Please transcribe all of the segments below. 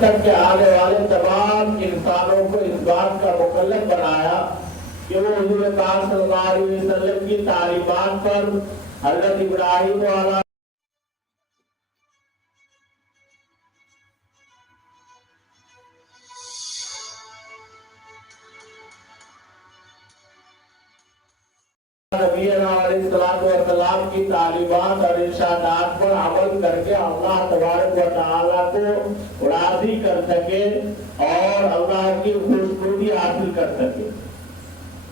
تک کے آنے والے تمام انسانوں کو اس بات کا مکلف بنایا کہ وہ حضور پاک صلی اللہ علیہ وسلم کی تعلیمات پر حضرت ابراہیم والا نبی علیہ السلام کی تعلیمات اور ارشادات پر عمل کر کے اللہ تبارک و تعالیٰ کو راضی کر سکے اور اللہ کی خوشنودی حاصل کر سکے۔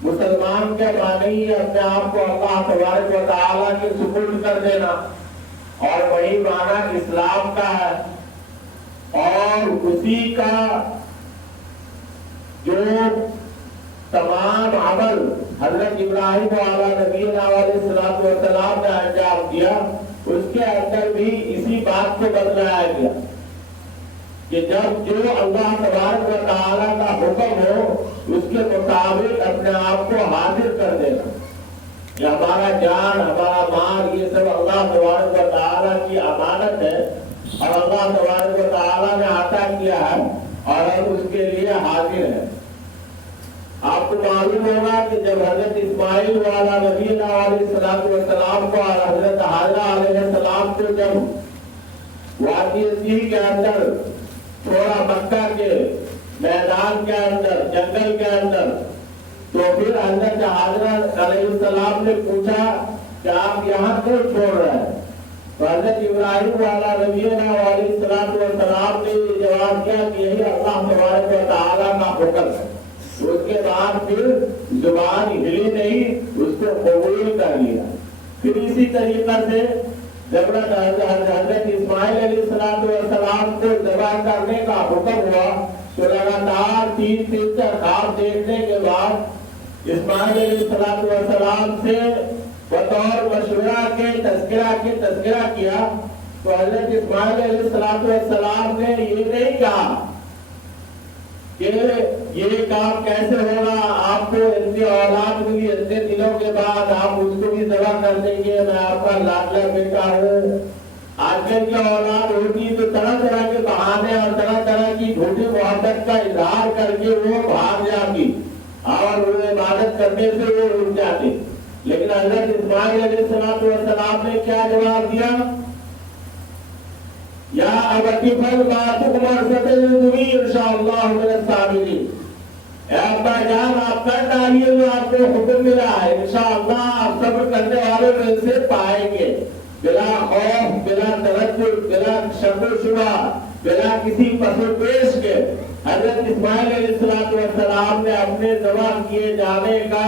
مسلمان کے معنی اپنے آپ کو اللہ تبارک و تعالیٰ کے سپرد کر دینا، اور وہی معنی اسلام کا ہے، اور اسی کا جو تمام عمل حضرت ابراہیم والا نبی علیہ السلام نے انجام دیا، اس کے اندر بھی اسی بات کو بتلایا گیا کہ جب جو اللہ تبارک و تعالیٰ کا حکم ہو اس کے مطابق اپنے آپ کو حاضر کر دینا۔ یہ ہمارا جان، ہمارا مال، یہ سب اللہ تبارک و تعالیٰ کی امانت ہے، اور اللہ تبارک و تعالیٰ نے عطا کیا ہے اور ہم اس کے لیے حاضر ہیں۔ آپ کو معلوم ہوگا کہ جب حضرت اسماعیل والا نبی علیہ السلام کو اور حضرت حاجرہ علیہ السلام کو جب وادی سیہ کے اندر چھوڑا، مکہ کے میدان کے اندر، جنگل کے اندر، تو پھر حضرت حاجرہ علیہ السلام نے پوچھا کہ آپ یہاں کیوں چھوڑ رہے ہیں؟ تو حضرت ابراہیم والا نبی علیہ السلام نے یہ جواب دیا کہ یہی اللہ تبارک و تعالیٰ کا حکم ہے۔ اس کے بعد پھر زبان ہلی نہیں، اس کو قبول کر لیا۔ پھر اسی طریقہ سے جب حضرت اسماعیل علیہ السلام کو ذبح کرنے کا حکم ہوا تو لگاتار 3 خواب دیکھنے کے بعد اسماعیل علیہ السلام سے بطور مشورہ کے تذکرہ کیا، تو حضرت اسماعیل علیہ السلام نے یہ نہیں کہا کہ یہ کام کیسے ہوگا، آپ کو اتنی اولاد ملی، اتنے دنوں کے بعد آپ اس کو بھی ذبح کر دیں گے، میں آپ کا لاڈلا بیٹا ہوں۔ آج کل کی اولاد ہوتی تو طرح طرح کے بہانے اور طرح طرح کی جھوٹی محبت کا اظہار کر کے وہ بھاگ جاتی اور وہ عبادت کرنے سے وہ رک جاتے، لیکن حضرت اسماعیل علیہ السلام نے کیا جواب دیا؟ یا ابتی فلما تؤمر ستجدنی انشاءاللہ من الصابرین۔ اے ابا جان، آپ کر ڈالیے جو آپ کو حکم ملا ہے، انشاءاللہ آپ صبر کرنے والوں میں سے پائیں گے، بلا خوف، بلا تردد، بلا شک و شبہ، بلا کسی پس و پیش کے۔ حضرت اسماعیل علیہ السلام نے اپنے ذبح کیے جانے کا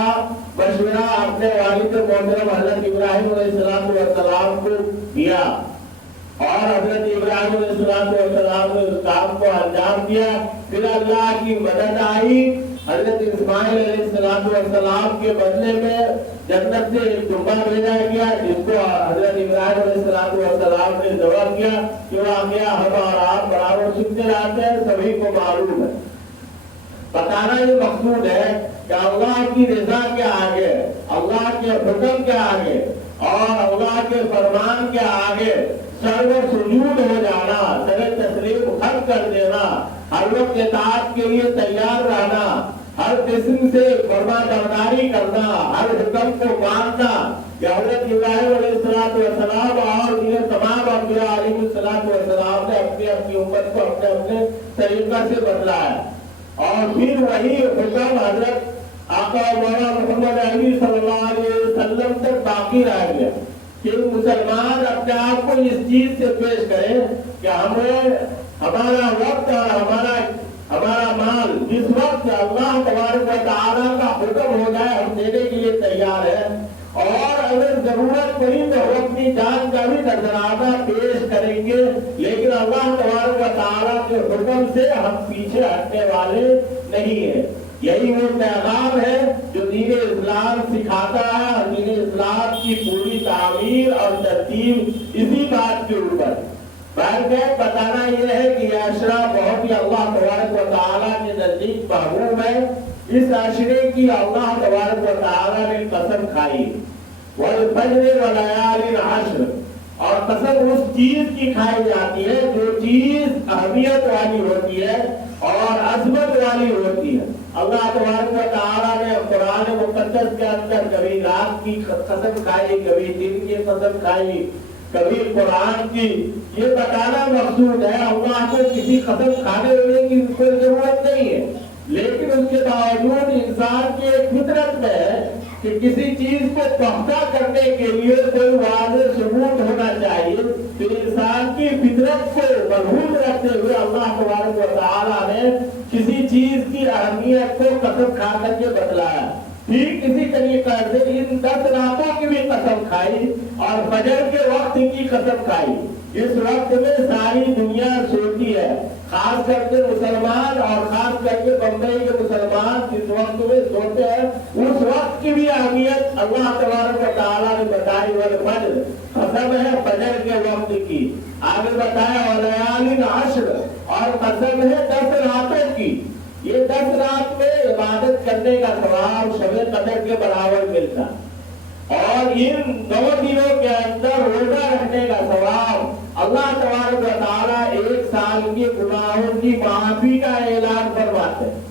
مشورہ اپنے والد محترم حضرت ابراہیم علیہ السلام کو دیا، اور حضرت ابراہیم علیہ السلام نے اس کام کو انجام دیا۔ پھر اللہ کی مدد آئی، حضرت اسماعیل علیہ السلام کے بدلے میں جنت سے ایک دمبا بھیجا گیا جس کو حضرت ابراہیم علیہ السلام نے ذبح کیا، کہ واقعہ ہم اور آپ برابر سنتے رہتے ہیں، سبھی کو معلوم ہے۔ بتانا یہ مقصود ہے کہ اللہ کی رضا کے آگے، اللہ کے حکم کے آگے اور اللہ کے فرمان کے آگے سر و سجود ہو جانا، سر تسلیم خم کر دینا، ہر وقت اطاعت کے لیے تیار رہنا، ہر قسم سے فرما برداری کرنا، ہر حکم کو ماننا، کہ حضرت ابراہیم علیہ السلام اور یہ تمام انبیاء علیہ السلام نے اپنی امت کو اپنے اپنے طریقہ سے بتلایا۔ اور پھر وہی حکم حضرت آقا مولا محمد عربی صلی اللہ علیہ وسلم تک باقی رہ گیا کہ مسلمان اپنے آپ کو اس چیز سے پیش کریں کہ ہمیں ہمارا وقت اور ہمارا مال جس وقت اللہ تبارک و تعالیٰ کا حکم ہو جائے ہم دینے کے لیے تیار ہیں، اور اگر ضرورت پڑی تو ہم اپنی جان کا بھی نذرانہ پیش کریں گے، لیکن اللہ تبارک و تعالیٰ کے حکم سے ہم پیچھے ہٹنے والے نہیں ہیں۔ یہی وہ پیغام ہے جو دین اسلام سکھاتا ہے، اور دین اسلام کی پوری تعمیر اور ترتیب اسی بات کے اوپر۔ بلکہ بتانا یہ ہے کہ یہ عشرہ بہت ہی اللہ تبارک و تعالیٰ کے نزدیک محبوب ہے۔ اس عشرے کی اللہ تبارک و تعالیٰ نے قسم کھائی، وَالْفَجْرِ وَلَيَالٍ عَشْرٍ، اور قسم اس چیز کی کھائی جاتی ہے جو چیز اہمیت والی ہوتی ہے اور عظمت والی ہوتی ہے۔ اللہ تبارک و تعالیٰ نے قرآن مقدس کے اندر کبھی رات کی قسم کھائی، کبھی دن کی قسم کھائی، کبھی قرآن کی۔ یہ بتانا مقصود ہے اللہ کو کسی قسم کھانے ہونے کی کوئی ضرورت نہیں ہے، لیکن اس کے باوجود انسان کی ایک فطرت میں ہے کہ کسی چیز کو پختہ کرنے کے لیے کوئی واضح ثبوت ہونا چاہیے۔ تو انسان کی فطرت کو ملحوظ رکھتے ہوئے اللہ تبارک و تعالیٰ نے کسی چیز کی اہمیت کو قسم کھا کر کے بتلایا۔ ٹھیک اسی طریقے سے ان 10 راتوں کی بھی قسم کھائی اور فجر کے وقت کی قسم کھائی۔ اس وقت میں ساری دنیا سوتی ہے، خاص کر کے مسلمان اور خاص کر کے بمبئی کے مسلمان جس وقت میں سوتے ہیں، اس وقت کی بھی اہمیت اللہ تبارک و تعالیٰ نے بتائی۔ والفجر، قسم ہے فجر کے وقت کی۔ آگے بتایا ولیالٍ عشر، اور قسم ہے 10 راتوں کی۔ یہ 10 رات میں عبادت کرنے کا ثواب شب قدر کے برابر ملتا، اور ان 9 دنوں کے اندر روزہ رکھنے کا ثواب اللہ تبارک و تعالیٰ 1 سال کے گناہوں کی معافی کا اعلان فرماتے ہیں۔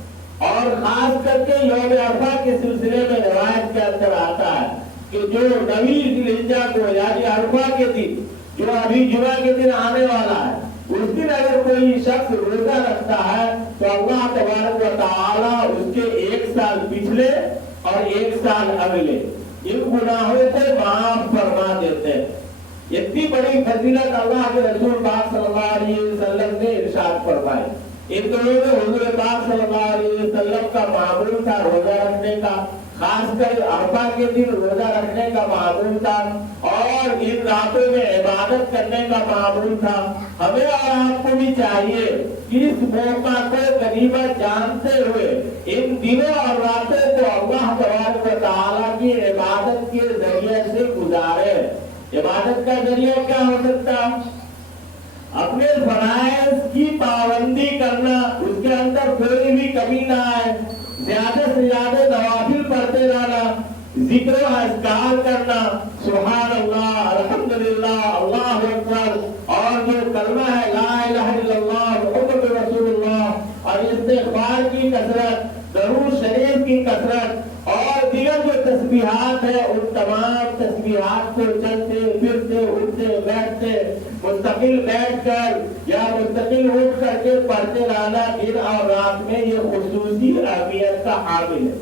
اور خاص کر کے یوم عرفہ کے سلسلے میں روایت کے اندر آتا ہے کہ جو 9 ذی الحجہ کو یعنی عرفہ کے دن، جو ابھی جمعہ کے دن آنے والا ہے، اس دن اگر کوئی شخص روزہ رکھتا ہے تو اللہ تبارک و تعالیٰ اس کے 1 سال پچھلے اور 1 سال اگلے ان گناہوں سے معاف فرما دیتے ہیں۔ اتنی بڑی فضیلت اللہ کے رسول پاک صلی اللہ علیہ وسلم نے ارشاد فرمائی۔ ان دنوں میں حضور پاک صلی اللہ علیہ وسلم کا معمول تھا روزہ رکھنے کا، خاص کر عرفہ کے دن روزہ رکھنے کا معمول تھا، اور ان راتوں میں عبادت کرنے کا معمول تھا۔ ہمیں اور آپ کو بھی چاہیے کہ اس موقع کو غنیمت جانتے ہوئے ان دنوں اور راتوں کو اللہ تبارک و تعالیٰ کی عبادت کے ذریعے سے گزارے۔ عبادت کا ذریعہ کیا ہو سکتا؟ اپنے فرائض کی پابندی کرنا، اس کے اندر کوئی بھی کمی نہ آئے، زیادہ سے زیادہ نوافل پڑھتے رہنا، ذکر و اذکار کرنا، سبحان اللہ، الحمدللہ، اللہ اکبر، اور جو کلمہ ہے لا الہ الا اللہ محمد رسول اللہ، اور استغفار کی کثرت، درود شریف کی کثرت، اور دیگر جو تسبیحات ہیں ان تمام تسبیحات کو چلتے پھرتے اٹھتے بیٹھتے مستقل بیٹھ کر یا مستقل اٹھ کر کے پڑھتے رہنا دن اور رات میں یہ خصوصی اہمیت کا حامل ہے۔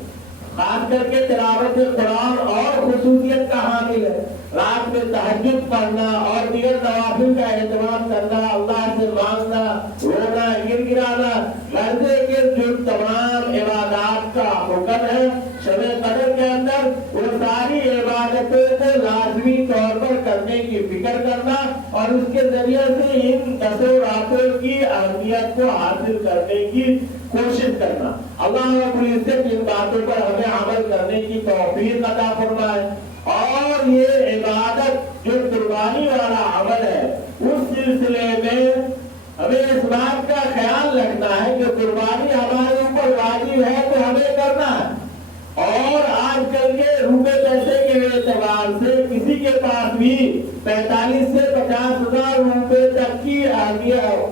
خاص کر کے تلاوت قرآن اور خصوصیت کا حامل ہے۔ رات میں تہجد پڑھنا اور دیگر نوافل کا اہتمام کرنا، اللہ سے مانگنا، رونا، گر گرانا، غرضے کے جو تمام عبادات کا حکم ہے شب قدر کے اندر، وہ ساری عبادتوں کو لازمی طور پر کرنے کی فکر کرنا اور اس کے ذریعے سے ان 10 راتوں کی اہمیت کو حاصل کرنے کی کوشش کرنا۔ اللہ رب العزت ان باتوں پر ہمیں عمل کرنے کی توفیق عطا فرمائے، اور یہ عبادت جو قربانی والا عمل ہے اس سلسلے میں ہمیں اس بات کا خیال رکھنا ہے کہ قربانی ہمارے اوپر واجب ہے تو ہمیں کرنا ہے۔ اور آج کل کے روپے پیسے کے اعتبار سے کسی کے پاس بھی 45 سے 50 ہزار روپے تک کی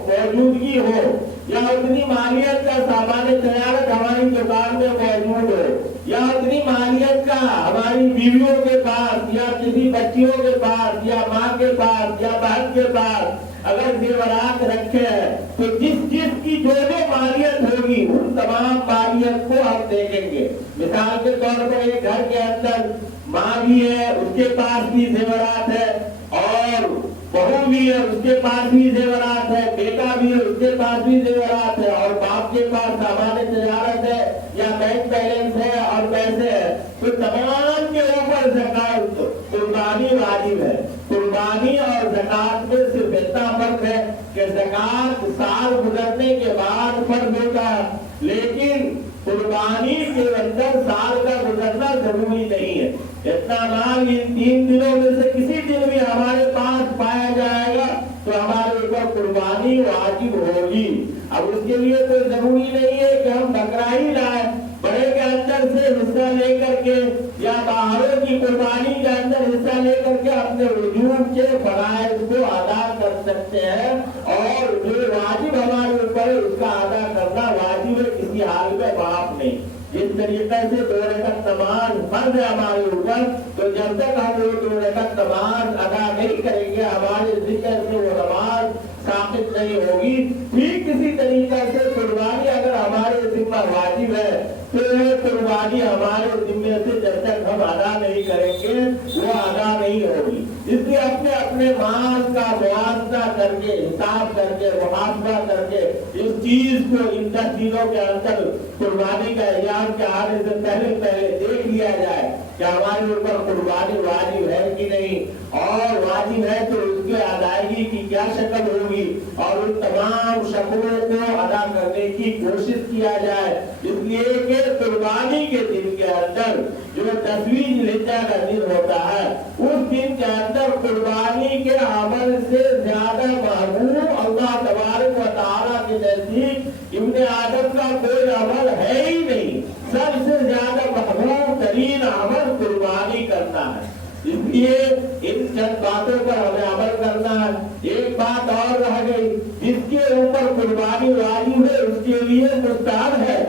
موجودگی ہو یا اتنی مالیت کا سامان تجارت ہماری دکان میں موجود ہو یا اتنی مالیت کا ہماری بیویوں کے پاس یا کسی بچیوں کے پاس یا ماں کے پاس یا بہن کے پاس اگر زیورات رکھے ہیں تو جس کی جو مالیت ہوگی ان تمام مالیت کو ہم دیکھیں گے۔ مثال کے طور پر ایک گھر کے اندر ماں بھی ہے، اس کے پاس بھی زیورات ہے، اور بہو بھی ہے، اس کے پاس بھی زیورات ہے، بیٹا بھی ہے، اس کے پاس بھی زیورات ہے، اور باپ کے پاس سامان تجارت ہے یا بینک بیلنس ہے اور پیسے ہے، تو تمام کے اوپر زکات قربانی واجب ہے۔ قربانی اور زکات میں صرف اتنا فرق ہے کہ زکات سال گزرنے کے بعد فرض ہوتا ہے، لیکن قربانی کے اندر سال کا گزرنا ضروری نہیں ہے۔ اتنا مال ان 3 دنوں میں سے کسی دن بھی ہمارے پاس پایا جائے گا تو ہمارے اوپر قربانی واجب ہوگی۔ اب اس کے لیے کوئی ضروری نہیں ہے کہ ہم بکرا ہی لائیں، بڑے کے اندر سے حصہ لے کر کے یا باہروں کی قربانی کے اندر حصہ لے کر کے اپنے اپنے وجود کے فرائض کو ادا کر سکتے ہیں، اور جو واجب ہمارے اوپر ہے اس کا ادا کرنا واجب ہے، کسی حال میں معاف نہیں۔ جس طریقے سے 2 رکعت نماز فرض ہے ہمارے اوپر، تو جب تک ہم وہ 2 رکعت نماز ادا نہیں کریں گے ہمارے ذکر سے وہ نماز ثابت نہیں ہوگی۔ ٹھیک اسی طریقے سے قربانی اگر ہمارے ذمہ واجب ہے تو یہ قربانی ہمارے ذمے سے جب تک ہم ادا نہیں کریں گے وہ ادا نہیں ہوگی۔ اس لیے اپنے اپنے مال کا موازنہ کر کے، حساب کر کے، محاسبہ کر کے اس چیز کو ان 10 دنوں کے اندر قربانی کا ایام کے آنے سے پہلے دیکھ لیا جائے کہ ہمارے اوپر قربانی واجب ہے کہ نہیں، اور واجب ہے تو اس کے ادائیگی کی کیا شکل ہوگی، اور ان تمام شکلوں کو ادا کرنے کی کوشش کیا جائے۔ اس لیے کہ قربانی کے دن کے اندر جو 10ویں ذوالحجہ کا دن ہوتا ہے، اس دن کے اندر قربانی کے عمل سے زیادہ محبوب اللہ تبارک و تعالیٰ کے نزدیک ابن آدم کا کوئی عمل ہے ہی نہیں۔ سب سے زیادہ محبوب ترین عمل قربانی کرنا ہے۔ اس لیے ان چند باتوں پر ہمیں عمل کرنا ہے۔ ایک بات اور رہ گئی، جس کے اوپر قربانی واجب ہے اس کے لیے مستحب ہے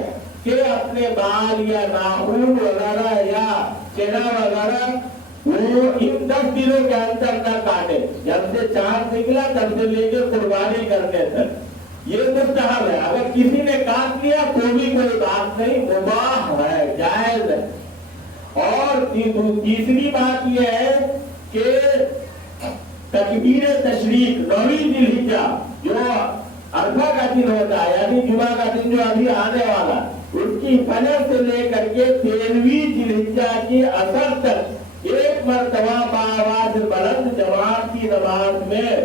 کہ اپنے بال یا ناخن وغیرہ یا چہرہ وغیرہ وہ ان 10 دنوں کے اندر نہ کاٹے، جب سے چاند نکلا تب سے لے کے قربانی کرنے تک، یہ مستحب ہے۔ اگر کسی نے کاٹ لیا تو بھی کوئی بات نہیں، مباح ہے، جائز ہے۔ اور تیسری بات یہ ہے کہ تکبیر تشریق 9ویں ذوالحجہ جو عرفہ کا دن ہوتا ہے، یعنی جمعہ کا دن جو ابھی آنے والا، اس کی فجر سے لے کر کے 13ویں ذوالحجہ کی عصر تک ایک مرتبہ بآواز بلند جماعت کی نماز میں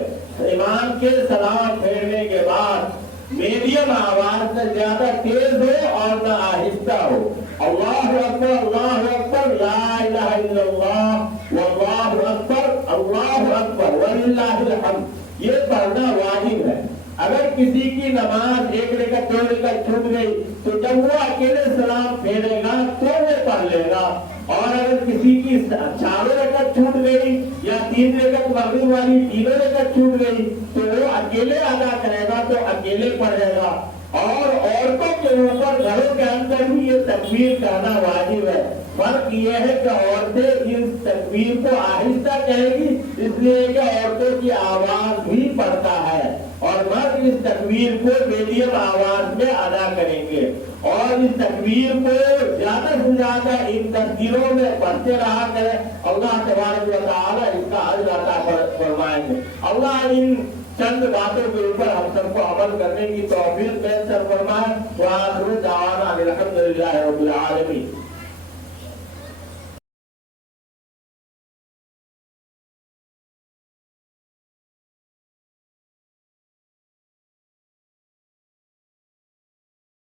امام کے سلام پھیرنے کے بعد میڈیم آواز نہ زیادہ تیز ہو اور نہ آہستہ ہو، اللہ اکبر لا الہ الا اللہ واللہ اکبر اللہ اکبر وللہ الحمد، یہ پڑھنا واجب ہے۔ اگر کسی کی نماز 1 رکعت 2 رکعت چھوٹ گئی تو جب وہ اکیلے سلام پھیرے گا تو وہ پڑھ لے گا، اور اگر کسی کی 4 رکعت چھوٹ گئی یا 3 رکعت مغرب والی 3 رکعت چھوٹ گئی تو وہ اکیلے ادا کرے گا تو اکیلے پڑھے گا۔ اور عورتوں کے اوپر گھروں کے اندر بھی یہ تکبیر کہنا واجب ہے۔ فرق یہ ہے کہ عورتیں اس تکبیر کو آہستہ کہے گی، اس لیے کہ عورتوں کی آواز بھی پڑتا ہے، اور مرد اس تکبیر کو میڈیم آواز میں ادا کریں گے، اور اس تکبیر کو زیادہ سے زیادہ ان 10 دنوں میں پڑھتے رہا کریں۔ اللہ تبارک و تعالیٰ اس کا اجر عطا فرمائیں گے۔ اللہ ان چند باتوں کے اوپر ہم سب کو عمل کرنے کی توفیق میسر فرمائے۔ وآخر دعوانا الحمدللہ رب العالمین۔